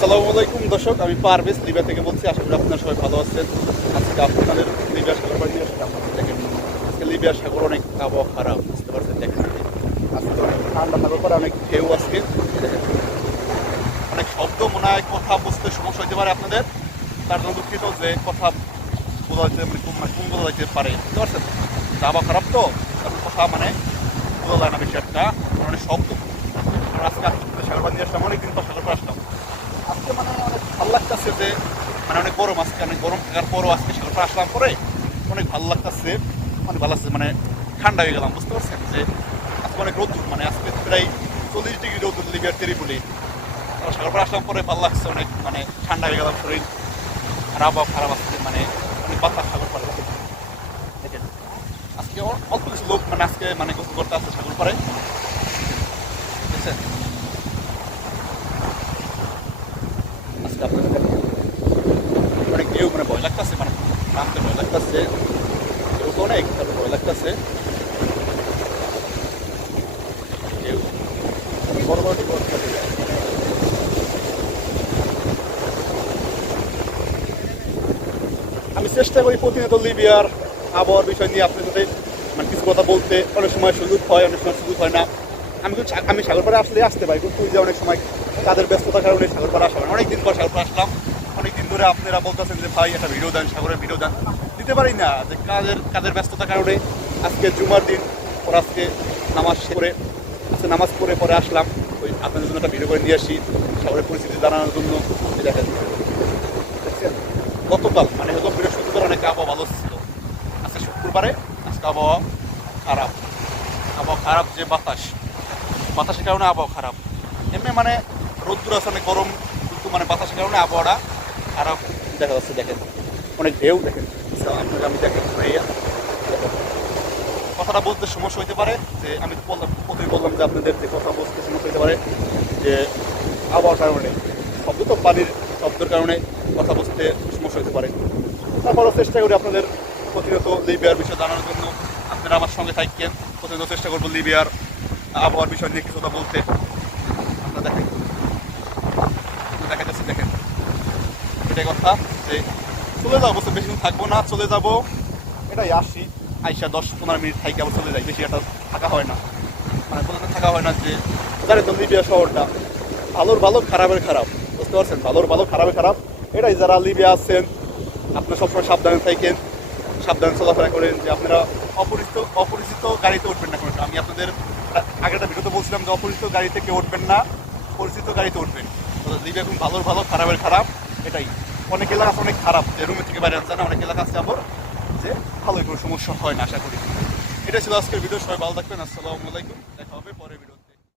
আসসালামু আলাইকুম, দর্শক, আমি পারভেজ লিবিয়া থেকে বলছি, আশা করি আপনারা সবাই ভালো আছেন। আজকে আপনাদের লিবিয়ার সাগর নিয়ে আসলে আপনাদের দেখেন আজকে লিবিয়ার সাগর অনেক আবহাওয়া খারাপ, বুঝতে পারছেন, দেখেন। আজকে অনেক ঠান্ডা সাগর পরে অনেক ঢেউ আজকে অনেক শব্দ, মনে হয় কথা বুঝতে সমস্যা হতে পারে আপনাদের। তার জন্য দুঃখিত যে কথা বোঝা যেতে মানে মানে কোন বোঝা যেতে পারে, বুঝতে পারছেন? আবহাওয়া খারাপ তো কথা মানে বোঝা যায় না বেশি একটা অনেক শব্দ। আজকে আপনাদের সাগর নিয়ে আসলাম, অনেকদিন পর সাগর আসলাম আজকে মানে অনেক ভালো লাগতেছে যে মানে অনেক গরম আজকে অনেক গরম থাকার পরও আজকে সাগরটা আসলাম পরে অনেক ভালো লাগতেছে অনেক ভালো লাগছে মানে ঠান্ডা হয়ে গেলাম, বুঝতে পারছেন? যে আজকে অনেক রোদ মানে আজকে প্রায় চল্লিশ ডিগ্রি রোদ লিবিয়ার তেরিপুলি সাগরপাড়া আসলাম পরে ভালো লাগছে, অনেক মানে ঠান্ডা হয়ে গেলাম শরীর। আবহাওয়া খারাপ আসছে মানে অনেক বাতাস সাগর দেখেন, আজকে অল্প কিছু লোক মানে আজকে মানে গোসল করতে আসছে সাগর পাড়ে। বুঝছেন আজকে মানে ভয় লাগতেছে মানে নামতে ভয় লাগতেছে। তো অনেক ভয় লাগতেছে। আমি চেষ্টা করি প্রতিনিয়ত লিবিয়ার আবহাওয়ার বিষয় নিয়ে আপনার সাথে মানে কিছু কথা বলতে। অনেক সময় সুযোগ হয়, অনেক সময় সুযোগ হয় না। আমি কিন্তু আমি সাগরপাড়ে আসলে আসতে পারি, কিন্তু যে অনেক সময় তাদের ব্যস্ততার কারণে সাগরপাড়ে আসা হয়। অনেকদিন পর সাগরপাড়ে আসলাম। অনেকদিন ধরে আপনারা বলতেছেন যে, ভাই, একটা ভিডিও দেন, সাগরের ভিডিও দেন। দিতে পারি না, যে কাজের কাজের ব্যস্ততার কারণে আজকে জুমার দিন, পর আজকে নামাজ করে, আজকে নামাজ পড়ে, পরে আসলাম। ওই আপনাদের জন্য একটা ভিডিও করে নিয়ে আসি, সাগরের পরিস্থিতি জানানোর জন্য। দেখেন? গতকাল মানে হলো বৃহস্পতিবার, অনেক আবহাওয়া ভালো ছিল। আজকে শুক্রবারে, আজকে আবহাওয়া খারাপ। আবহাওয়া খারাপ যে বাতাস, বাতাসের কারণে আবহাওয়া খারাপ। এমনি মানে রোদ্দুর আছে অনেক গরম, কিন্তু মানে বাতাসের কারণে আবহাওয়াটা খারাপ দেখা যাচ্ছে দেখেন। অনেক ঢেউ দেখেন। আচ্ছা, আমি দেখেন কথাটা বলতে সমস্যা হতে পারে যে আমি বললাম প্রথমে বললাম যে আপনাদের যে কথা বলতে সমস্যা হতে পারে যে আবহাওয়ার কারণে শব্দ তো পানির শব্দের কারণে কথা বলতে সমস্যা হতে পারে। তারপরও চেষ্টা করি আপনাদের প্রতিনিয়ত লিবিয়ার বিষয়ে জানানোর জন্য। আপনারা আমার সঙ্গে থাকেন প্রতিনিয়ত চেষ্টা করব লিবিয়ার আবহাওয়ার বিষয় নিয়ে কিছু কথা বলতে। আপনারা দেখেন। দেখা যাচ্ছে দেখেন। এটাই কথা, যে চলে যাব তো বেশি থাকব না, চলে যাব। এটাই আসি, আইসা দশ পনেরো মিনিট থাকি আবার চলে যাই, বেশি একটা থাকা হয় না। মানে কোথাও থাকা হয় না যে জানেন তো লিবিয়া শহরটা, ভালোর ভালো, খারাপের খারাপ, বুঝতে পারছেন? ভালোর ভালো, খারাপের খারাপ। এটাই যারা লিবিয়া আছেন, আপনারা সবসময় সাবধানে থাকেন, সাবধানে চলাফেরা করেন, যে আপনারা অপরিচিত অপরিচিত গাড়িতে উঠবেন না কোনো সময়। আমি আপনাদের আগে একটা ভিডিওতে বলছিলাম যে অপরিচিত গাড়িতে কেউ উঠবেন না, পরিচিত গাড়িতে উঠবেন। লিবিয়া এখন ভালোর ভালো, খারাপের খারাপ, এটাই। অনেক এলাকা অনেক খারাপ। যে রুমের থেকে বাইরে আসছে না, অনেক এলাকা আছে আবার যে ভালোই কোনো সমস্যা হয় না, আশা করি। এটা ছিল আজকের ভিডিও, সবাই ভালো থাকবেন, আসসালামু আলাইকুম, দেখা হবে পরে ভিডিও